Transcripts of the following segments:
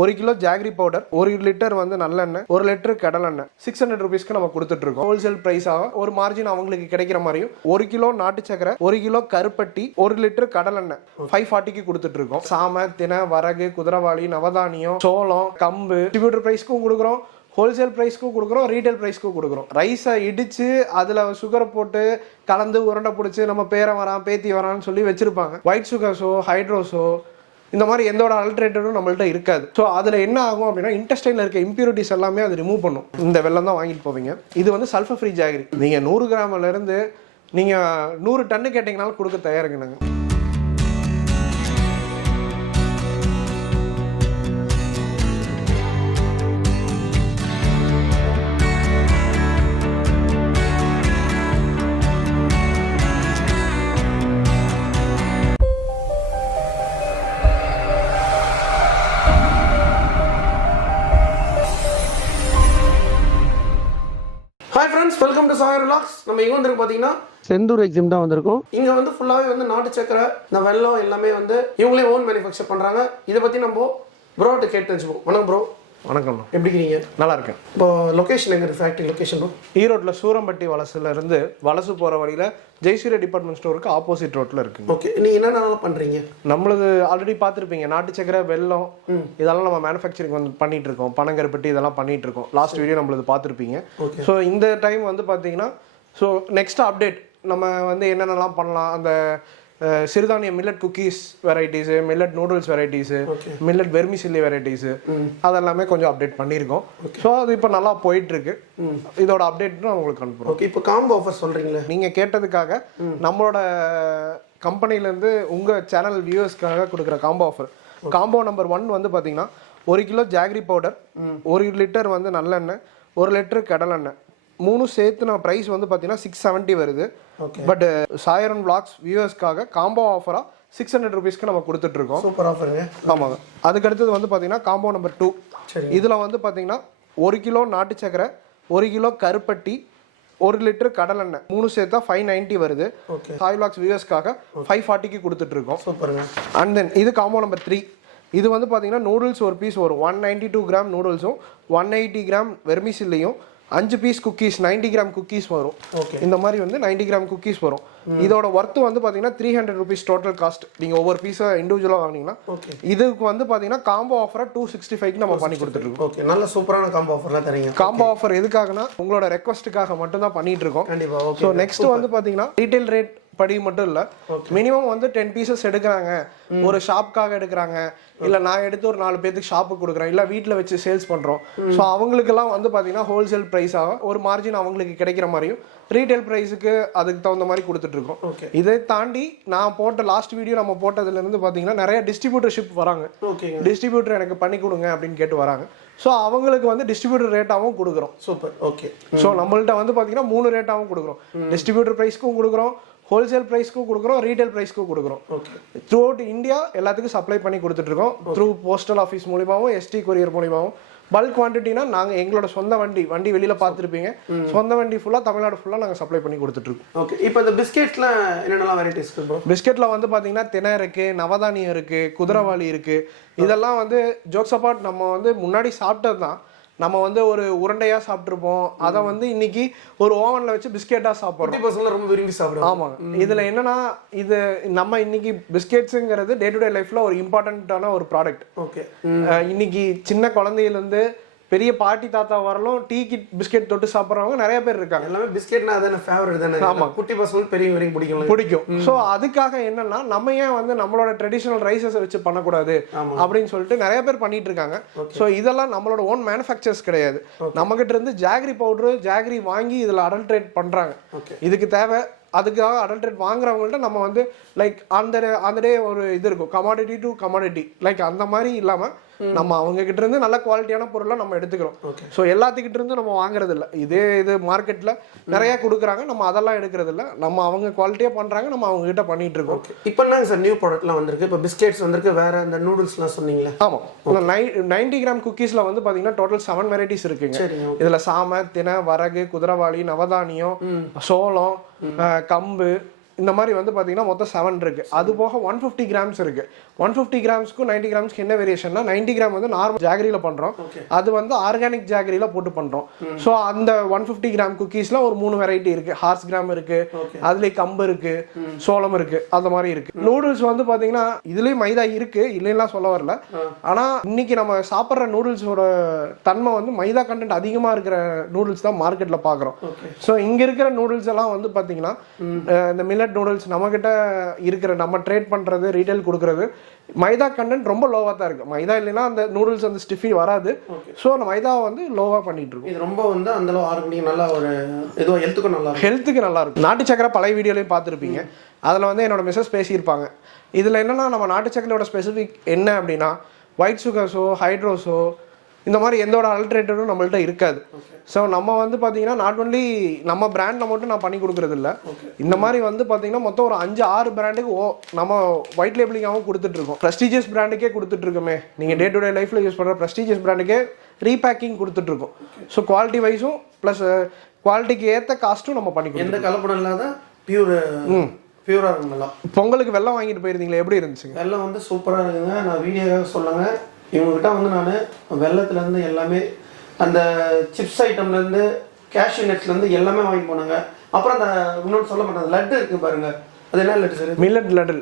1 kilo jaggery powder, 1 litre வந்து நல்லெண்ணெய், 1 litre கடலெண்ணெய் 600 ருபீஸ்க்கு நம்ம கொடுத்துட்டு இருக்கோம். ஹோல்சேல் பிரைஸாக ஒரு மார்ஜின் அவங்களுக்கு கிடைக்கிற மாதிரியும் 1 கிலோ நாட்டு சக்கரை, 1 கிலோ கருப்பட்டி, 1 லிட்டர் கடலெண்ணெய் 540க்கு கொடுத்துட்டு இருக்கோம். சாமை, தினை, வரகு, குதிரவாளி, நவதானியம், சோளம், கம்பு டிஸ்ட்ரிபியூட்டர் பிரைஸ்க்கும் கொடுக்குறோம், ஹோல்சேல் ப்ரைஸ்க்கும் கொடுக்குறோம், ரீட்டைல் ப்ரைஸ்க்கும் கொடுக்குறோம். ரைஸை இடித்து அதில் சுகரை போட்டு கலந்து உருண்டை பிடிச்சி நம்ம பேரை வரான் பேத்தி வரான்னு சொல்லி வச்சுருப்பாங்க. ஒயிட் சுகர்ஸோ ஹைட்ரோஸோ இந்த மாதிரி எந்தோட அல்ட்ரேட்டரும் நம்மள்ட்ட இருக்காது. ஸோ அதில் என்ன ஆகும் அப்படின்னா இன்டெஸ்டைனில் இருக்க இம்பியூரிட்டிஸ் எல்லாமே அது ரிமூவ் பண்ணும். இந்த வெல்லம் தான் வாங்கிட்டு போவீங்க. இது வந்து சல்ஃபர் ஃப்ரீ ஜாகரி. நீங்கள் 100 கிராமிலேருந்து நீங்கள் 100 டன்னு கேட்டிங்கனாலும் கொடுக்க தயாருங்க நாங்கள். Hi friends, welcome to சாயர் vlogs. நம்ம எங்கே வந்துருக்கு பார்த்தீங்கன்னா செந்தூர் எக்ஸிம் தான் வந்திருக்கோம். இங்கே வந்து ஃபுல்லாகவே வந்து நாட்டு சக்கரை, இந்த வெல்லம் எல்லாமே வந்து இவங்களே ஓன் மேனுஃபேக்சர் பண்ணுறாங்க. இதை பற்றி நம்ம ப்ரோட்ட கேட்டு வச்சுப்போம். வணக்கம் ப்ரோ. வணக்கம். எப்படி இருக்கீங்க? நல்லா இருக்கேன். இப்போ லொக்கேஷன் எங்கே இருக்குது? ஃபேக்ட்ரி லொக்கேஷன் ப்ரோ ஈரோட்டில் சூரம்பட்டி வலசுலேருந்து வலசு போகிற வழியில் ஜெய்சூரிய டிபார்ட்மெண்ட் ஸ்டோருக்கு ஆப்போசிட் ரோட்டில் இருக்குங்க. ஓகே, நீங்கள் என்னென்ன பண்ணுறீங்க? நம்மளது ஆல்ரெடி பார்த்துருப்பீங்க. நாட்டு சக்கரை, வெல்லம் இதெல்லாம் நம்ம மேனுஃபேக்சரிங் வந்து பண்ணிட்டு இருக்கோம். பனங்கருப்பட்டி இதெல்லாம் பண்ணிட்டு இருக்கோம். லாஸ்ட் வீடியோ நம்மளது பார்த்துருப்பீங்க. ஸோ இந்த டைம் வந்து பார்த்தீங்கன்னா ஸோ நெக்ஸ்ட் அப்டேட் நம்ம வந்து என்னென்னலாம் பண்ணலாம், அந்த சிறுதானிய millet cookies varieties, millet noodles varieties, millet vermicelli varieties அதெல்லாமே கொஞ்சம் அப்டேட் பண்ணியிருக்கோம். ஸோ அது இப்போ நல்லா போயிட்டுருக்கு. இதோட அப்டேட் நான் உங்களுக்கு அனுப்புகிறோம். ஓகே, இப்போ காம்போ ஆஃபர் சொல்கிறீங்களே, நீங்கள் கேட்டதுக்காக நம்மளோட கம்பெனிலேருந்து உங்கள் சேனல் வியூவர்ஸ்க்காக கொடுக்குற காம்போ ஆஃபர். காம்போ நம்பர் 1 வந்து பார்த்தீங்கன்னா 1 கிலோ ஜாகரி பவுடர், 1 லிட்டர் வந்து நல்லெண்ணெய், 1 லிட்டர் கடலெண்ணெய் 3 சேர்த்து நான் ப்ரைஸ் வந்து பார்த்தீங்கன்னா 670 வருது. பட் சாயரன் விலாக்ஸ் வியூவர்ஸ்க்காக காம்போ ஆஃபராக 600 ருபீஸ்க்கு நம்ம கொடுத்துட்ருக்கோம். சூப்பர் ஆஃபருங்க. ஆமாங்க. அதுக்கடுத்தது வந்து பார்த்தீங்கன்னா காம்போ நம்பர் 2. இதில் வந்து பார்த்தீங்கன்னா 1 கிலோ நாட்டு சக்கரை, 1 கிலோ கருப்பட்டி, 1 லிட்டர் கடலெண்ணெய் 3 சேர்த்தா 590 வருது. சாய் விலாக்ஸ் வியூவர்ஸ்க்காக 540க்கு கொடுத்துட்ருக்கோம். சூப்பருங்க. அண்ட் தென் இது காம்போ நம்பர் 3. இது வந்து பார்த்தீங்கன்னா நூடுல்ஸ் ஒரு பீஸ் வரும். 192 கிராம் நூடுல்ஸும் 180 கிராம் வெர்மிசில்லையும் 5 பீஸ் குக்கீஸ் 90 கிராம் குக்கீஸ் வரும். இந்த மாதிரி வந்து 90 கிராம் குக்கீஸ் வரும். இதோட ஒர்த்து வந்து பார்த்தீங்கன்னா 300 ருபீஸ் டோட்டல் காஸ்ட். நீங்கள் ஒவ்வொரு பீஸை இண்டிவிஜுவலாக வாங்கினீங்கன்னா இதுக்கு வந்து பார்த்தீங்கன்னா காம்போ ஆஃபராக 265க்கு நம்ம பண்ணி கொடுத்துருக்கோம். ஓகே, நல்ல சூப்பரான காம்போ ஆஃபர்லாம் தரீங்க. காம்போ ஆஃபர் எதுக்காகனா உங்களோட ரெக்வஸ்ட்டுக்காக மட்டும் தான் பண்ணிட்டு இருக்கோம். கண்டிப்பாக. ஸோ நெக்ஸ்ட் வந்து பார்த்தீங்கன்னா ரீட்டைல் ரேட் படி மட்டும் இல்லை, மினிமம் வந்து 10 பீசஸ் எடுக்கிறாங்க, ஒரு ஷாப்காக எடுக்கிறாங்க, இல்லை நான் எடுத்து ஒரு 4 பேருக்கு ஷாப்புக்கு கொடுக்குறேன், இல்லை வீட்டில் வச்சு சேல்ஸ் பண்ணுறோம். ஸோ அவங்களுக்கெல்லாம் வந்து பார்த்தீங்கன்னா ஹோல்சேல் ப்ரைஸாக ஒரு மார்ஜின் அவங்களுக்கு கிடைக்கிற மாதிரியும் ரீட்டைல் ப்ரைஸுக்கு அதுக்கு தகுந்த மாதிரி கொடுத்துட்ருக்கோம். இதை தாண்டி நான் போட்ட லாஸ்ட் வீடியோ நம்ம போட்டதுலேருந்து பார்த்தீங்கன்னா நிறைய டிஸ்ட்ரிபியூட்டர்ஷிப் வராங்க. டிஸ்ட்ரிபியூட்டர் எனக்கு பண்ணி கொடுங்க அப்படின்னு கேட்டு வராங்க. ஸோ அவங்களுக்கு வந்து டிஸ்ட்ரிபியூட்டர் ரேட்டாகவும் கொடுக்குறோம். சூப்பர். ஓகே. ஸோ நம்மள்ட்ட வந்து பார்த்தீங்கன்னா 3 ரேட்டாகவும் கொடுக்குறோம். டிஸ்ட்ரிபியூட்டர் ப்ரைஸ்க்கும் கொடுக்குறோம், ஹோல்சேல் ப்ரைஸ்க்கும் கொடுக்குறோம், ரீட்டைல் ப்ரைஸ்க்கும் கொடுக்குறோம். த்ரூ அவுட் இந்தியா எல்லாத்துக்கும் சப்ளை பண்ணி கொடுத்துட்ருக்கோம். த்ரூ போஸ்டல் ஆஃபீஸ் மூலியமாகவும் ST கொரியர் மூலியமாகவும். பல்க் குவான்டிட்டினா நாங்கள் எங்களோட சொந்த வண்டி வெளியில் பார்த்துருப்பீங்க, சொந்த வண்டி ஃபுல்லாக தமிழ்நாடு ஃபுல்லாக நாங்கள் சப்ளை பண்ணி கொடுத்துட்ருக்கோம். ஓகே, இப்போ இந்த பிஸ்கெட்டில் என்னென்னலாம் வெரைட்டிஸ் இருக்குது? பிஸ்கெட்டில் வந்து பார்த்தீங்கன்னா தினை இருக்குது, நவதானியம் இருக்குது, குதிரவாளி இருக்குது. இதெல்லாம் வந்து ஜோக்ஸ் அபார்ட் நம்ம வந்து முன்னாடி சாப்பிட்டது தான். நம்ம வந்து ஒரு உருண்டையாக சாப்பிட்ருப்போம், அதை வந்து இன்னைக்கு ஒரு ஓவனில் வச்சு பிஸ்கெட்டாக சாப்பிட்றோம். பசங்க ரொம்ப விரும்பி சாப்பிடுவோம். ஆமாங்க. இதில் என்னன்னா இது நம்ம இன்னைக்கு பிஸ்கெட்ஸுங்கிறது டே டு டே லைஃப்பில் ஒரு இம்பார்ட்டண்ட்டான ஒரு ப்ராடக்ட். ஓகே. இன்னைக்கு சின்ன குழந்தையிலேருந்து பெரிய பாட்டி தாத்தா வரலும் டீக்கு பிஸ்கெட் தொட்டு சாப்பிட்றவங்க நிறைய பேர் இருக்காங்க. எல்லாமே பிஸ்கெட்னா அதான ஃபேவரட் தானே. ஆமா, குட்டி பசங்களுக்கு பெரியவங்க வரைக்கும் பிடிக்கும். ஸோ அதுக்காக என்னன்னா நம்ம ஏன் வந்து நம்மளோட ட்ரெடிஷனல் ரைஸஸ் வச்சு பண்ணக்கூடாது அப்படின்னு சொல்லிட்டு நிறைய பேர் பண்ணிட்டு இருக்காங்க. ஸோ இதெல்லாம் நம்மளோட ஓன் மேனுஃபேக்சர்ஸ் கிடையாது. நம்ம கிட்ட இருந்து ஜாகரி பவுடரு ஜாகரி வாங்கி இதில் அடல்ட்ரேட் பண்றாங்க. இதுக்கு தேவை, அதுக்காக அடல்ட்ரேட் வாங்குறவங்கள்ட்ட நம்ம வந்து லைக் அந்த டே ஒரு இது இருக்கும், கமாடிட்டி டு கமாடிட்டி. லைக் அந்த மாதிரி இல்லாமல் நம்ம அவங்க கிட்ட இருந்து நல்ல குவாலிட்டியான பொருளை நம்ம எடுத்துக்கிறோம். ஸோ எல்லாத்துக்கிட்ட இருந்து நம்ம வாங்குறது இல்லை. இது மார்க்கெட்டில் நிறைய கொடுக்குறாங்க, நம்ம அதெல்லாம் எடுக்கிறது இல்லை. நம்ம அவங்க குவாலிட்டியாக பண்ணுறாங்க, நம்ம அவங்க கிட்ட பண்ணிட்டு இருக்கோம். இப்போ என்னங்க சார் நியூ ப்ராடக்ட்லாம் வந்திருக்கு? இப்போ பிஸ்கெட்ஸ் வந்திருக்கு, வேற இந்த நூடுல்ஸ்லாம் சொன்னீங்களே. ஆமாம், 90 கிராம் குக்கீஸில் வந்து பார்த்தீங்கன்னா டோட்டல் 7 வெரைட்டிஸ் இருக்குங்க. இதில் சாமை, தினை, வரகு, குதிரவாளி, நவதானியம், சோளம், கம்பு, இந்த மாதிரி வந்து பார்த்தீங்கன்னா மொத்தம் 7 இருக்கு. அது போக 150 கிராம்ஸ் இருக்கு. 150 கிராம்ஸ்க்கும் 90 கிராம்ஸ்க்கு என்ன வேரியேஷன்னா 90 கிராம் வந்து நார்மல் ஜாகரியில் பண்ணுறோம், அது வந்து ஆர்கானிக் ஜாகரியில் போட்டு பண்ணுறோம். ஸோ அந்த 150 கிராம் குக்கீஸ்ல ஒரு 3 வெரைட்டி இருக்கு. ஹார்ஸ் கிராம் இருக்கு, அதுலேயே கம்பு இருக்கு, சோளம் இருக்கு, அந்த மாதிரி இருக்கு. நூடுல்ஸ் வந்து பார்த்தீங்கன்னா இதுலேயும் மைதா இருக்கு, இல்லைன்னா சொல்ல வரல. ஆனால் இன்னைக்கு நம்ம சாப்பிட்ற நூடுல்ஸோட தன்மை வந்து மைதா கண்டென்ட் அதிகமாக இருக்கிற நூடுல்ஸ் தான் மார்க்கெட்டில் பார்க்குறோம். ஸோ இங்கே இருக்கிற நூடுல்ஸ் எல்லாம் வந்து பார்த்தீங்கன்னா இந்த மில்லட் நூடுல்ஸ் நம்மகிட்ட இருக்கிற நம்ம ட்ரேட் பண்ணுறது ரீட்டைல் கொடுக்குறது மைதா கண்டென்ட் ரொம்ப லோவாக தான் இருக்குது. மைதா இல்லைன்னா அந்த நூடுல்ஸ் அந்த ஸ்டிஃபி வராது. ஸோ அந்த மைதாவை வந்து லோவாக பண்ணிட்டு இருக்கோம். இது ரொம்ப வந்து அந்த அளவு ஆர்கானிக் நல்லா ஒரு ஏதோ ஹெல்த்துக்கு நல்லா இருக்கும். நாட்டு சக்கரை பழைய வீடியோலையும் பார்த்துருப்பீங்க. அதில் வந்து என்னோட மிஸ்ஸஸ் பேசியிருப்பாங்க. இதில் என்னன்னா நம்ம நாட்டு சக்கரையோட ஸ்பெசிஃபிக் என்ன அப்படின்னா ஒயிட் சுகர்ஸோ ஹைட்ரோஸோ இந்த மாதிரி எந்தோட அல்ட்ரேட்டரும் நம்மள்ட்ட இருக்காது. ஸோ நம்ம வந்து பார்த்தீங்கன்னா நாட் ஒன்லி நம்ம பிராண்டில் மட்டும் நான் பண்ணி கொடுக்குறது இல்லை. இந்த மாதிரி வந்து பார்த்தீங்கன்னா மொத்தம் ஒரு 5-6 பிராண்டுக்கு நம்ம ஒயிட் லேபிளிங்காகவும் கொடுத்துட்ருக்கோம். ப்ரெஸ்டீஜியஸ் பிராண்டுக்கே கொடுத்துட்ருக்கோமே. நீங்கள் டே டு டே லைஃப்பில் யூஸ் பண்ணுற ப்ரெஸ்டீஜியஸ் பிராண்டுக்கே ரீபேக்கிங் கொடுத்துட்ருக்கோம். ஸோ குவாலிட்டி வைஸும் ப்ளஸ் குவாலிட்டிக்கு ஏற்ற காஸ்ட்டும் நம்ம பண்ணி எந்த கலப்படம் இல்லாத பியூராக இருக்குங்களா? பொங்கலுக்கு வெள்ளம் வாங்கிட்டு போயிருந்தீங்களா, எப்படி இருந்துச்சுங்க? வெள்ளம் வந்து சூப்பராக இருக்குங்க. நான் வீடியோக்காக சொல்லுங்க. இவங்ககிட்ட வந்து நான் வெள்ளத்துலேருந்து எல்லாமே அந்த சிப்ஸ் ஐட்டம்லேருந்து கேஷ்யூ நட்ஸ்லேருந்து எல்லாமே வாங்கி போனாங்க. அப்புறம் அந்த இன்னொன்று சொல்ல மாட்டேன், லட்டு இருக்குது பாருங்க, அது என்ன லட்டு சார்? மில்லட் லட்டு.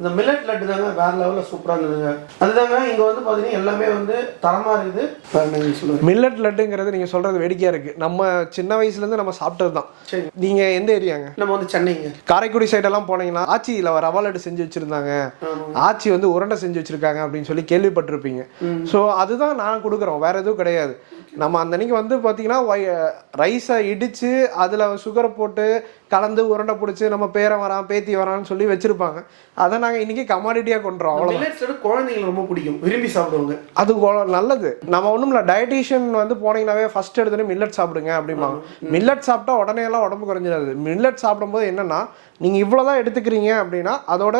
இந்த மில்லட் லட்டு தாங்க வேற லெவலில் சூப்பராக இருந்ததுங்க. அதுதாங்க இங்கே வந்து பார்த்தீங்கன்னா எல்லாமே வந்து தரமாக இருக்குது. மில்லட் லட்டுங்கிறது நீங்கள் சொல்கிறது வேடிக்கையாக இருக்குது. நம்ம சின்ன வயசுலேருந்து நம்ம சாப்பிட்டது தான். சரி, நீங்கள் எந்த ஏரியாங்க? நம்ம வந்து சென்னைங்க. காரைக்குடி சைடெல்லாம் போனீங்கன்னா ஆச்சியில் ரவா லட்டு செஞ்சு வச்சுருந்தாங்க, ஆச்சி வந்து உருண்டை செஞ்சு வச்சுருக்காங்க அப்படின்னு சொல்லி கேள்விப்பட்டிருப்பீங்க. ஸோ அதுதான் நான் கொடுக்குறோம், வேறு எதுவும் கிடையாது. நம்ம அந்த அன்னைக்கு வந்து பார்த்தீங்கன்னா ரைஸை இடித்து அதில் சுகரை போட்டு கலந்து உருண்டை பிடிச்சி நம்ம பேரன் வரான் பேத்தி வரான்னு சொல்லி வச்சிருப்பாங்க. அதை நாங்கள் இன்னைக்கு கமாடிட்டியாக கொண்டுறோம். அவ்வளோ குழந்தைங்களுக்கு ரொம்ப பிடிக்கும், விரும்பி சாப்பிடுவாங்க. அது நல்லது. நம்ம ஒன்றும் இல்லை, டயட்டீஷியன் வந்து போனீங்கன்னாவே ஃபர்ஸ்ட் எடுத்துட்டு மில்லட் சாப்பிடுங்க அப்படிம்பாங்க. மில்லட் சாப்பிட்டா உடனே எல்லாம் உடம்பு குறைஞ்சிடாது. மில்லட் சாப்பிடும்போது என்னன்னா நீங்கள் இவ்வளோதான் எடுத்துக்கிறீங்க அப்படின்னா அதோட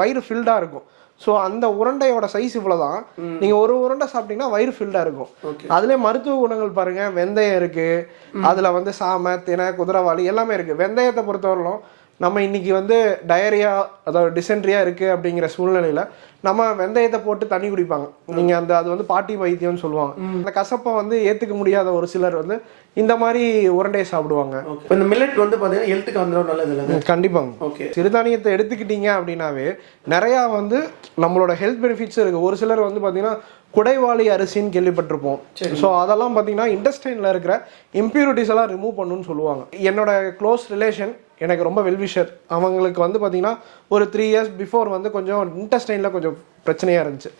வயிறு ஃபில்டாக இருக்கும். ஸோ அந்த உருண்டையோட சைஸ் இவ்வளோதான். நீங்கள் ஒரு உருண்டை சாப்பிட்டீங்கன்னா வயிறு ஃபில்டாக இருக்கும். அதுலேயே மருத்துவ குணங்கள் பாருங்கள், வெந்தயம் இருக்குது, அதில் வந்து சாமை, தினை, குதிரைவாளி எல்லாமே இருக்குது. வெந்தயத்தை பொறுத்தவரையிலும் நம்ம இன்னைக்கு வந்து டயரியா அதாவது டிசென்ட்ரியா இருக்குது அப்படிங்கிற சூழ்நிலையில் நம்ம வெந்தயத்தை போட்டு தண்ணி குடிப்பாங்க. நீங்கள் அது வந்து பாட்டி வைத்தியம்னு சொல்லுவாங்க. அந்த கசப்பை வந்து ஏற்றுக்க முடியாத ஒரு சிலர் வந்து இந்த மாதிரி உருண்டையை சாப்பிடுவாங்க. இந்த மில்லட் வந்து பார்த்தீங்கன்னா ஹெல்த்துக்கு வந்து நல்லது இல்லை? கண்டிப்பாங்க. ஓகே, சிறுதானியத்தை எடுத்துக்கிட்டீங்க அப்படின்னாவே நிறையா வந்து நம்மளோட ஹெல்த் பெனிஃபிட்ஸ் இருக்குது. ஒரு சிலர் வந்து பார்த்தீங்கன்னா குடைவாளி அரிசின்னு கேள்விப்பட்டிருப்போம். ஸோ அதெல்லாம் பார்த்தீங்கன்னா இன்டெஸ்டைனில் இருக்கிற இம்ப்யூரிட்டிஸ் எல்லாம் ரிமூவ் பண்ணுன்னு சொல்லுவாங்க. என்னோட க்ளோஸ் ரிலேஷன் எனக்கு ரொம்ப வெல்விஷர், அவங்களுக்கு வந்து பார்த்தீங்கன்னா ஒரு 3 இயர்ஸ் பிஃபோர் வந்து கொஞ்சம் இன்டெஸ்டைனில் கொஞ்சம் பிரச்சனையாக இருந்துச்சு.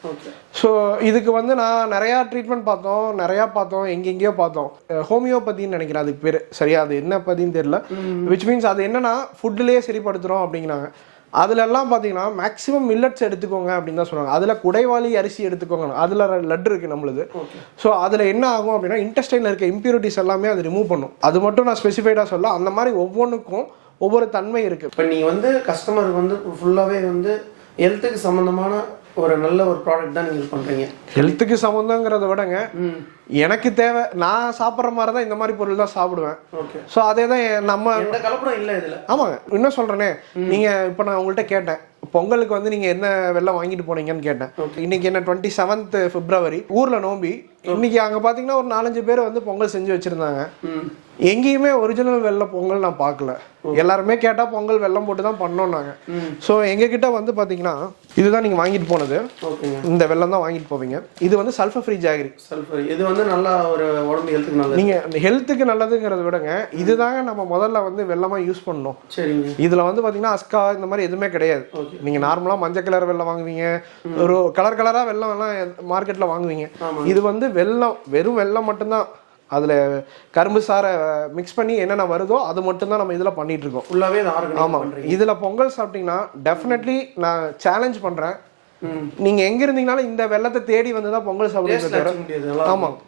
ஸோ இதுக்கு வந்து நான் நிறையா ட்ரீட்மெண்ட் பார்த்தோம், எங்கெங்கேயோ பார்த்தோம். ஹோமியோபதின்னு நினைக்கிறேன் அதுக்கு பேர், சரியா அது என்ன பதின்னு தெரியல. விச் மீன்ஸ் அது என்னன்னா ஃபுட்லேயே சரிப்படுத்துகிறோம் அப்படிங்கிறாங்க. அதுலெல்லாம் பார்த்தீங்கன்னா மேக்ஸிமம் மில்லட்ஸ் எடுத்துக்கோங்க அப்படின்னு தான் சொல்லுவாங்க. அதில் குடைவாளி அரிசி எடுத்துக்கோங்க, அதில் லட்டு இருக்குது நம்மளுது. ஸோ அதில் என்ன ஆகும் அப்படின்னா இன்டெஸ்டைனில் இருக்க இம்ப்யூரிட்டிஸ் எல்லாமே அது ரிமூவ் பண்ணும். அது மட்டும் நான் ஸ்பெசிஃபைடாக சொல்ல, அந்த மாதிரி ஒவ்வொன்றுக்கும் ஒவ்வொரு தன்மை இருக்குது. இப்போ நீங்கள் வந்து கஸ்டமருக்கு வந்து ஃபுல்லாகவே வந்து ஹெல்த்துக்கு சம்மந்தமான ஒரு நல்ல ஒரு ப்ராடக்ட் தான் நீங்கள் பண்ணுறீங்க. ஹெல்த்துக்கு சம்மந்தங்கிறத விடங்க எனக்கு தேவை, நான் சாப்பிட்ற மாதிரி தான் இந்த மாதிரி பொருள் தான் சாப்பிடுவேன். ஓகே, ஸோ அதே தான் நம்ம எந்த கலப்படம் இல்லை இதில். ஆமாங்க. இன்னும் சொல்கிறேனே, நீங்கள் இப்போ நான் உங்கள்கிட்ட கேட்டேன் பொங்கலுக்கு வந்து நீங்கள் என்ன வெள்ளம் வாங்கிட்டு போனீங்கன்னு கேட்டேன். இன்னைக்கு என்ன 27 பிப்ரவரி, ஊரில் நோம்பி. இன்னைக்கு அங்கே பார்த்தீங்கன்னா ஒரு 4-5 பேர் வந்து பொங்கல் செஞ்சு வச்சுருந்தாங்க. எங்கேயுமே ஒரிஜினல் வெள்ளை பொங்கல் நான் பார்க்கல. எல்லாருமே கேட்டால் பொங்கல் வெள்ளம் போட்டு தான் பண்ணோம் நாங்கள். ஸோ எங்ககிட்ட வந்து பார்த்தீங்கன்னா இதுதான் நீங்கள் வாங்கிட்டு போனது. இந்த வெள்ளம் தான் வாங்கிட்டு போவீங்க. இது வந்து சல்ஃபர் ஃப்ரீ ஜாகரி. இது வந்து நல்லா ஒரு உடம்பு ஹெல்த்துக்கு நல்லது. நீங்கள் ஹெல்த்துக்கு நல்லதுங்கிறத விடங்க இதுதாங்க நம்ம முதல்ல வந்து வெள்ளமாக யூஸ் பண்ணணும். சரிங்க. இதில் வந்து பார்த்தீங்கன்னா அஸ்கா இந்த மாதிரி எதுவுமே கிடையாது. நீங்கள் நார்மலாக மஞ்சள் கலர் வெள்ளம் வாங்குவீங்க, ஒரு கலராக வெள்ளம் எல்லாம் மார்க்கெட்டில் வாங்குவீங்க. இது வந்து வெள்ளம், வெறும் வெள்ளம் மட்டும்தான். அதில் கரும்பு சாரை மிக்ஸ் பண்ணி என்னென்ன வருதோ அது மட்டும்தான் நம்ம இதில் பண்ணிட்டு இருக்கோம். ஃபுல்லாகவே ஆமாம். இதில் பொங்கல் சாப்பிட்டீங்கன்னா டெஃபினெட்லி நான் சேலஞ்ச் பண்ணுறேன், நீங்கள் எங்கே இருந்தீங்கனாலும் இந்த வெள்ளத்தை தேடி வந்து தான் பொங்கல் சாப்பிடுறது. ஆமாம்,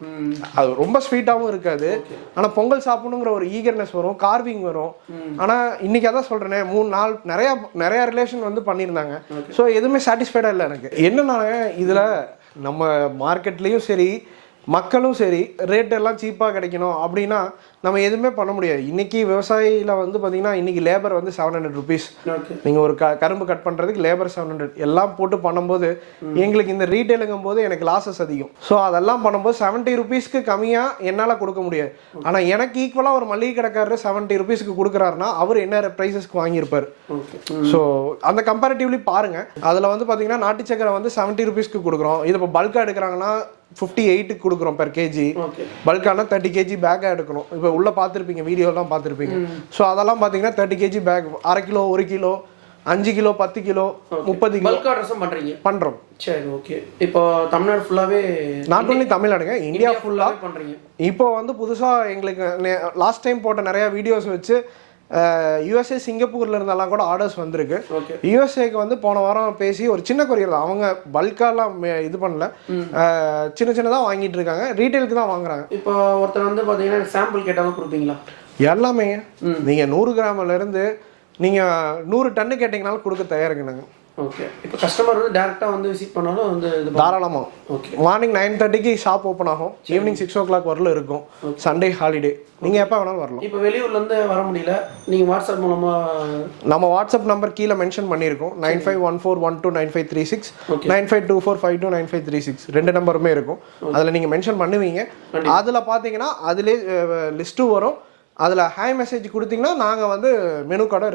அது ரொம்ப ஸ்வீட்டாகவும் இருக்காது. ஆனால் பொங்கல் சாப்பிடணுங்கிற ஒரு ஈகர்னஸ் வரும், கார்விங் வரும். ஆனால் இன்னைக்கு அதான் சொல்கிறேனே 3 நாள் நிறையா ரிலேஷன் வந்து பண்ணியிருந்தாங்க. ஸோ எதுவுமே சாட்டிஸ்ஃபைடாக இல்லை எனக்கு. என்னன்னா இதில் நம்ம மார்க்கெட்லேயும் சரி மக்களும் சரி ரேட் எல்லாம் சீப்பாக கிடைக்கணும் அப்படின்னா நம்ம எதுவுமே பண்ண முடியாது. இன்னைக்கு விவசாயியில் வந்து பார்த்தீங்கன்னா இன்னைக்கு லேபர் வந்து 700 ருபீஸ். நீங்கள் ஒரு கரும்பு கட் பண்ணுறதுக்கு லேபர் 700 எல்லாம் போட்டு பண்ணும்போது எங்களுக்கு இந்த ரீட்டைலுங்கும் போது எனக்கு லாஸஸ் அதிகம். ஸோ அதெல்லாம் பண்ணும்போது 70 ருபீஸ்க்கு கம்மியாக என்னால் கொடுக்க முடியாது. ஆனால் எனக்கு ஈக்குவலாக ஒரு மளிகை கடைக்காரர் 70 ருபீஸ்க்கு கொடுக்குறாருன்னா அவர் என்ன ப்ரைஸஸ்க்கு வாங்கியிருப்பார். ஸோ அந்த கம்பேரிட்டிவ்லி பாருங்க. அதில் வந்து பார்த்தீங்கன்னா நாட்டு சக்கரை வந்து 70 ருபீஸ்க்கு கொடுக்குறோம். இது இப்போ பல்காக எடுக்கிறாங்கன்னா 58 கொடுக்குறோம் பெர் கேஜி. பல்கானா 30 கேஜி பேக்காக எடுக்கணும். இப்போ உள்ள பார்த்துருப்பீங்க, வீடியோலாம் பார்த்துருப்பீங்க. ஸோ அதெல்லாம் பார்த்தீங்கன்னா 30 KG pack, 1/2 kilo, 1 kilo, 5 kilo, 10 kilo, 30 kilo bulk ஆர்டர்ஸும் பண்ணுறோம். சரி, ஓகே. இப்போ தமிழ்நாடு ஃபுல்லாகவே, நாட் ஒன்லி தமிழ்நாடுங்க, இந்தியா ஃபுல்லாக பண்ணுறீங்க. இப்போ வந்து புதுசாக எங்களுக்கு லாஸ்ட் டைம் போட்ட நிறையா வீடியோஸ் வச்சு யூஎஸ்ஏ சிங்கப்பூர்ல இருந்தெல்லாம் கூட ஆர்டர்ஸ் வந்திருக்கு. யூஎஸ்ஏக்கு வந்து போன வாரம் பேசி ஒரு சின்ன கொரியர் தான், அவங்க பல்காலாம் இது பண்ணல, சின்ன சின்னதாக வாங்கிட்டு இருக்காங்க, ரீட்டைலுக்கு தான் வாங்குறாங்க. இப்போ ஒருத்தர் வந்து பார்த்தீங்கன்னா சாம்பிள் கேட்டாலும் கொடுப்பீங்களா? எல்லாமே நீங்கள் 100 கிராம்ல இருந்து நீங்கள் 100 டன்னு கேட்டிங்கனாலும் கொடுக்க தயாருங்க நாங்கள். ஓகே. இப்போ கஸ்டமர் வந்து டேரெக்டாக வந்து விசிட் பண்ணாலும் வந்து தாராளமாக. ஓகே. மார்னிங் 9:30க்கு ஷாப் ஓப்பன் ஆகும், ஈவினிங் 6 o'clock வரலும் இருக்கும். சண்டே ஹாலிடே, நீங்கள் எப்போ வேணாலும் வரலாம். இப்போ வெளியூர்லேருந்து வர முடியல, நீங்கள் வாட்ஸ்அப் மூலமாக நம்ம வாட்ஸ்அப் நம்பர் கீழே மென்ஷன் பண்ணியிருக்கோம். 9514129536, 9524529536 2 நம்பருமே இருக்கும். அதில் நீங்கள் மென்ஷன் பண்ணுவீங்க. அதில் பார்த்தீங்கன்னா அதிலே லிஸ்ட்டும் வரும். அதில் ஹாய் மெசேஜ் கொடுத்தீங்கன்னா நாங்கள் வந்து மெனு கார்டை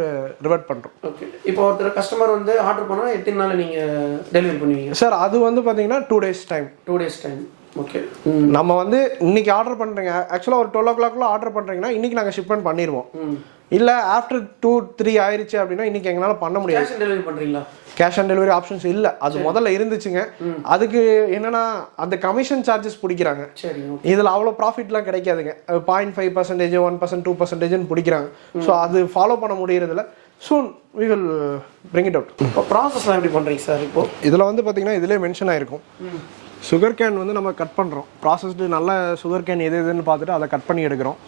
ரிவர்ட் பண்ணுறோம். ஓகே. இப்போ ஒருத்தர் கஸ்டமர் வந்து ஆர்டர் பண்ணால் எத்தனை நாள் நீங்கள் டெலிவரி பண்ணுவீங்க? சார் அது வந்து பார்த்தீங்கன்னா 2 days time. 2 days time. Okay. நம்ம வந்து இன்னைக்கு ஆர்டர் பண்ணுறீங்க, ஆக்சுவலாக ஒரு 12 o'clock ஆர்டர் பண்ணுறீங்கன்னா இன்னைக்கு நாங்கள் ஷிப்மெண்ட் பண்ணிடுவோம். இல்லை ஆஃப்டர் 2-3 ஆயிடுச்சு அப்படின்னா இன்னைக்கு எங்களால் பண்ண முடியாது. கேஷ் ஆன் டெலிவரி பண்ணுறீங்களா? கேஷ் ஆன் டெலிவரி ஆப்ஷன்ஸ் இல்லை, அது முதல்ல இருந்துச்சுங்க. அதுக்கு என்னன்னா அந்த கமிஷன் சார்ஜஸ் பிடிக்கிறாங்க. இதில் அவ்வளோ ப்ராஃபிட்லாம் கிடைக்காதுங்க. 0.5%, 1%, 2% பிடிக்கிறாங்க. ஸோ அது ஃபாலோ பண்ண முடியறதில்ல. Soon we will bring it out. இப்போ ப்ராசஸ்லாம் எப்படி பண்ணுறீங்க சார்? இப்போ இதில் வந்து பார்த்தீங்கன்னா இதிலே மென்ஷன் ஆயிருக்கும். சுகர் கேன் வந்து நம்ம கட் பண்ணுறோம், ப்ராசஸ்டு நல்ல சுகர் கேன் எது எதுன்னு பார்த்துட்டு அதை கட் பண்ணி எடுக்கிறோம்.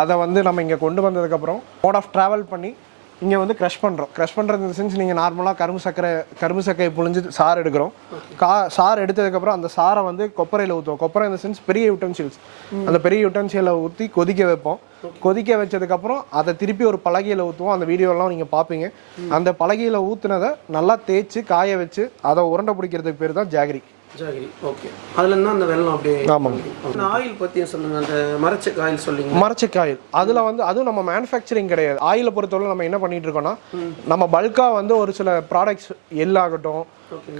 அதை வந்து நம்ம இங்கே கொண்டு வந்ததுக்கப்புறம் மோட் ஆஃப் ட்ராவல் பண்ணி இங்கே வந்து க்ரஷ் பண்ணுறோம். க்ரஷ் பண்ணுறது இந்த சென்ஸ் நீங்கள் நார்மலாக கரும்பு சக்கையை புழிஞ்சு சாறு எடுக்கிறோம். சாறு எடுத்ததுக்கப்புறம் அந்த சாரை வந்து கொப்பரையில் ஊற்றுவோம். கொப்பரை இந்த சென்ஸ் பெரிய யூட்டன்சில்ஸ், அந்த பெரிய யூட்டன்சியலை ஊற்றி கொதிக்க வைப்போம். கொதிக்க வச்சதுக்கப்புறம் அதை திருப்பி ஒரு பலகையில் ஊற்றுவோம். அந்த வீடியோலாம் நீங்கள் பார்ப்பீங்க. அந்த பலகையில் ஊற்றுனதை நல்லா தேய்ச்சி காய வச்சு அதை உருண்டை பிடிக்கிறதுக்கு பேர் தான் ஜாகரி. ஜாகரி. ஓகே. அதுல இருந்து அந்த வெல்லம் அப்படியே. ஆமாங்க. அந்த ஆயில் பத்தி சொல்லுங்க. அந்த மரச்செக் ஆயில் சொல்லுங்க. மரச்செக் ஆயில் அதுல வந்து அதுவும் நம்ம மேனுஃபேக்சரிங் கிடையாது. ஆயிலை பொறுத்தவரை நம்ம என்ன பண்ணிட்டு இருக்கோம்னா, நம்ம பல்கா வந்து ஒரு சில ப்ராடக்ட்ஸ் எள்ளாகட்டும்,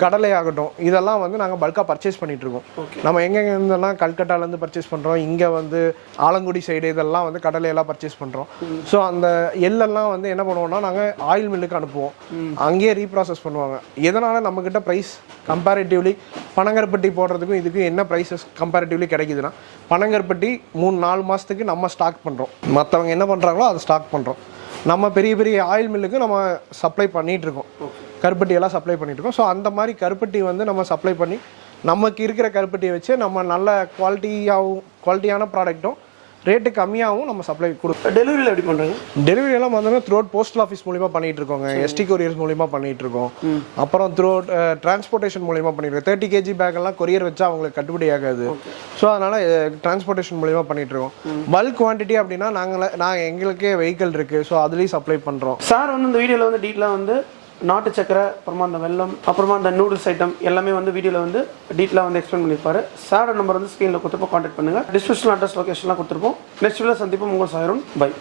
கடலை ஆகட்டும், இதெல்லாம் வந்து நாங்கள் பல்காக பர்ச்சேஸ் பண்ணிட்டு இருக்கோம். நம்ம எங்கெங்க இருந்தெல்லாம் கல்கட்டாலேருந்து பர்ச்சேஸ் பண்ணுறோம், இங்கே வந்து ஆலங்குடி சைடு இதெல்லாம் வந்து கடலையெல்லாம் பர்ச்சேஸ் பண்ணுறோம். ஸோ அந்த எள்ளெல்லாம் வந்து என்ன பண்ணுவோம்னா நாங்கள் ஆயில் மில்லுக்கு அனுப்புவோம், அங்கேயே ரீப்ராசஸ் பண்ணுவாங்க. எதனால் நம்மக்கிட்ட ப்ரைஸ் கம்பேரிட்டிவ்லி பனங்கருப்பட்டி போடுறதுக்கும் இதுக்கும் என்ன ப்ரைஸஸ் கம்பேரிட்டிவ்லி கிடைக்குதுன்னா, பனங்கருப்பட்டி 3-4 மாதத்துக்கு நம்ம ஸ்டாக் பண்ணுறோம், மற்றவங்க என்ன பண்ணுறாங்களோ அதை ஸ்டாக் பண்ணுறோம். நம்ம பெரிய பெரிய ஆயில் மில்லுக்கு நம்ம சப்ளை பண்ணிகிட்ருக்கோம், கருப்பட்டியெல்லாம் சப்ளை பண்ணிகிட்ருக்கோம். ஸோ அந்த மாதிரி கருப்பட்டி வந்து நம்ம சப்ளை பண்ணி நமக்கு இருக்கிற கருப்பட்டியை வச்சு நம்ம நல்ல குவாலிட்டியான ப்ராடக்ட்டும் ரேட்டு கம்மியாகவும் நம்ம சப்ளை கொடுப்போம். டெலிவரியில் எப்படி பண்ணுறாங்க? டெலிவரியெல்லாம் பார்த்தோம்னா த்ரூ அவுட் போஸ்டல் ஆஃபீஸ் மூலிமா பண்ணிகிட்டு இருக்கோங்க, எஸ்டி கொரியர்ஸ் மூலிமா பண்ணிகிட்டு இருக்கோம். அப்புறம் த்ரூ அவுட் டிரான்ஸ்போர்ட்டேஷன் மூலிமா பண்ணிட்டு 30 kg பேக்கெல்லாம் கொரியர் வச்சா அவங்களுக்கு கட்டுப்படி ஆகாது. ஸோ அதனால் டிரான்ஸ்போர்ட்டேஷன் மூலிமா பண்ணிகிட்டு இருக்கோம். பல்க் குவான்டிட்டி அப்படின்னா நாங்கள் எங்களுக்கே வெஹிக்கிள் இருக்குது, ஸோ அதுலேயும் சப்ளை பண்ணுறோம். சார் வந்து இந்த வீடியோவில் வந்து டீட்டெயிலாக வந்து நாட்டு சக்கரை, அப்புறமா அந்த வெல்லம், அப்புறமா அந்த நூடுல்ஸ் ஐட்டம் எல்லாமே வந்து வீடியோவில் வந்து டீட்டெயிலாக வந்து எக்ஸ்பிளைன் பண்ணியிருப்பாரு. சாரோட நம்பர் வந்து ஸ்க்ரீனில் கொடுத்துருப்போம், கான்டாக்ட் பண்ணுங்கள். டிஸ்கிரிப்ஷன் அட்ரஸ் லொகேஷன்லாம் கொடுத்துருப்போம். நெக்ஸ்ட் வீடியோவில் சந்திப்போம். உங்கள் சாயரும் பை.